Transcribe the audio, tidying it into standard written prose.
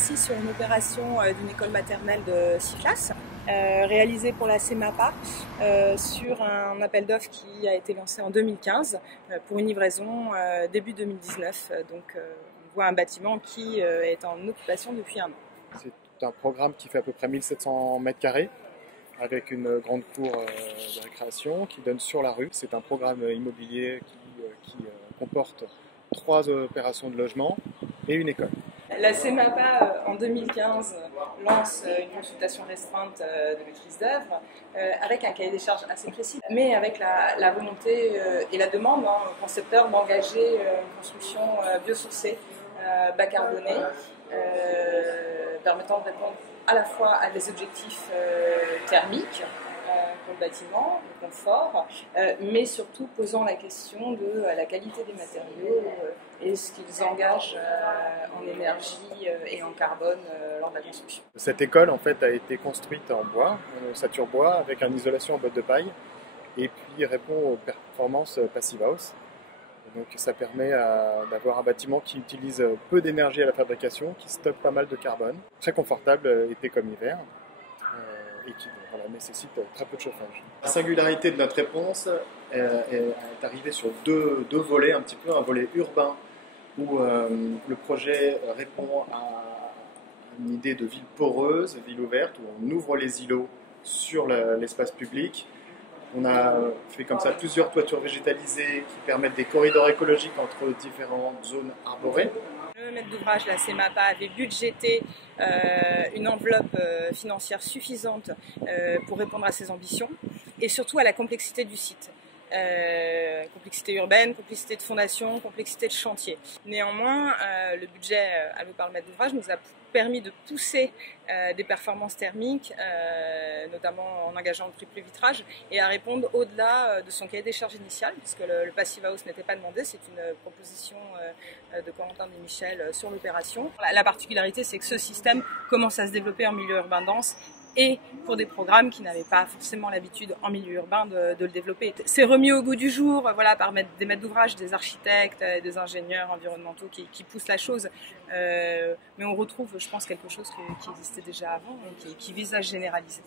ici sur une opération d'une école maternelle de 6 classes, réalisée pour la CEMAPA sur un appel d'offres qui a été lancé en 2015 pour une livraison début 2019. Donc on voit un bâtiment qui est en occupation depuis un an. C'est un programme qui fait à peu près 1700 mètres carrés avec une grande cour de récréation qui donne sur la rue. C'est un programme immobilier qui comporte 3 opérations de logement et une école. La CEMAPA, en 2015, lance une consultation restreinte de maîtrise d'œuvre avec un cahier des charges assez précis, mais avec la volonté et la demande au concepteur d'engager une construction biosourcée, bas carbonée, permettant de répondre à la fois à des objectifs thermiques pour le bâtiment, le confort, mais surtout posant la question de la qualité des matériaux et ce qu'ils engagent en énergie et en carbone lors de la construction. Cette école en fait a été construite en bois, ossature bois, avec une isolation en botte de paille, et puis répond aux performances Passive House. Donc ça permet d'avoir un bâtiment qui utilise peu d'énergie à la fabrication, qui stocke pas mal de carbone, très confortable été comme hiver, et qui nécessite très peu de chauffage. La singularité de notre réponse est arrivée sur deux volets, un petit peu un volet urbain où le projet répond à une idée de ville poreuse, ville ouverte, où on ouvre les îlots sur l'espace public. On a fait comme ça plusieurs toitures végétalisées qui permettent des corridors écologiques entre différentes zones arborées. Le maître d'ouvrage, la CEMAPA, avait budgété une enveloppe financière suffisante pour répondre à ses ambitions et surtout à la complexité du site. Complexité urbaine, complexité de fondation, complexité de chantier. Néanmoins, le budget alloué par le maître d'ouvrage nous a permis de pousser des performances thermiques, notamment en engageant le triple vitrage, et à répondre au-delà de son cahier des charges initial, puisque le Passive House n'était pas demandé, c'est une proposition de Corentin Desmichel sur l'opération. La particularité, c'est que ce système commence à se développer en milieu urbain dense, et pour des programmes qui n'avaient pas forcément l'habitude en milieu urbain de le développer. C'est remis au goût du jour par des maîtres d'ouvrage, des architectes, des ingénieurs environnementaux qui poussent la chose. Mais on retrouve, je pense, quelque chose qui existait déjà avant et qui vise à se généraliser.